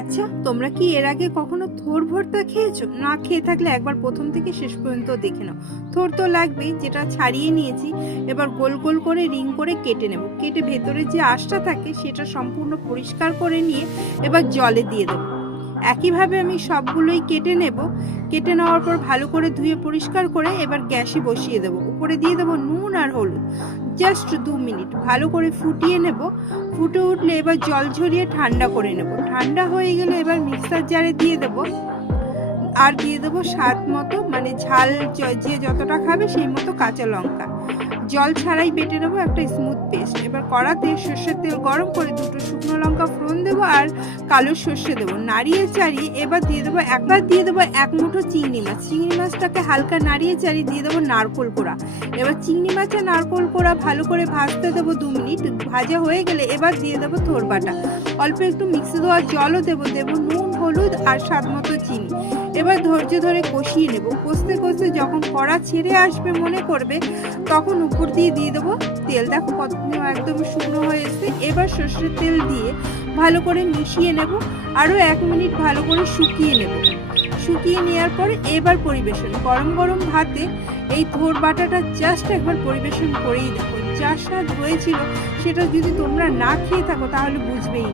আচ্ছা, তোমরা কি এর আগে কখনো থোর ভর্তা খেয়েছো? না খেয়ে থাকলে একবার প্রথম থেকে শেষ পর্যন্ত দেখে নাও। থোর তো লাগবেই, যেটা ছাড়িয়ে নিয়েছি। এবার গোল গোল করে রিং করে কেটে নেব। কেটে ভেতরে যে আঁশটা থাকে সেটা সম্পূর্ণ পরিষ্কার করে নিয়ে এবার জলে দিয়ে দেবো। একইভাবে আমি সবগুলোই কেটে নেব। কেটে নেওয়ার পর ভালো করে ধুয়ে পরিষ্কার করে এবার গ্যাসে বসিয়ে দেবো। উপরে দিয়ে দেবো নুন আর হলুদ। জাস্ট 2 মিনিট ভালো করে ফুটিয়ে নেব। ফুটে উঠলে এবার জল ঝরিয়ে ঠান্ডা করে নেব। ঠান্ডা হয়ে গেলে এবার মিক্সার জারে দিয়ে দেবো। আর দিয়ে দেবো স্বাদ মতো, মানে ঝাল যে যতটা খাবে সেই মতো কাঁচা লঙ্কা। জল ছাড়াই বেটে নেবো একটা স্মুথ পেস্ট। এবার কড়াতে সর্ষের তেল গরম করে দুটো শুকনো লঙ্কা ফোড়ন দেবো আর কালো সর্ষে দেবো। নাড়িয়ে চাড়িয়ে এবার দিয়ে দেবো এক মুঠো চিংড়ি মাছ। চিংড়ি মাছটাকে হালকা নাড়িয়ে চাড়িয়ে দিয়ে দেবো নারকোল কোড়া। এবার চিংড়ি মাছ আর নারকোল কোড়া ভালো করে ভাজতে দেবো 2 মিনিট। ভাজা হয়ে গেলে এবার দিয়ে দেবো থোর বাটা। অল্প একটু মিক্সি দেওয়া জলও দেবো নুন হলুদ আর স্বাদ মতো চিনি। এবার ধৈর্য ধরে কষিয়ে নেব। কষতে কষতে যখন কড়া ছেড়ে আসবে মনে করবে, তখন উপর দিয়ে দেবো তেল। দেখো কত একদম শুকনো হয়ে এসেছে। এবার সর্ষের তেল দিয়ে ভালো করে মিশিয়ে নেব। আরও 1 মিনিট ভালো করে শুকিয়ে নেব। শুকিয়ে নেওয়ার পরে এবার পরিবেশন। গরম গরম ভাতে এই থোর বাটাটা জাস্ট একবার পরিবেশন করেই দেখো, যা স্বাদ হয়েছিল সেটা যদি তোমরা না খেয়ে থাকো তাহলে বুঝবেই।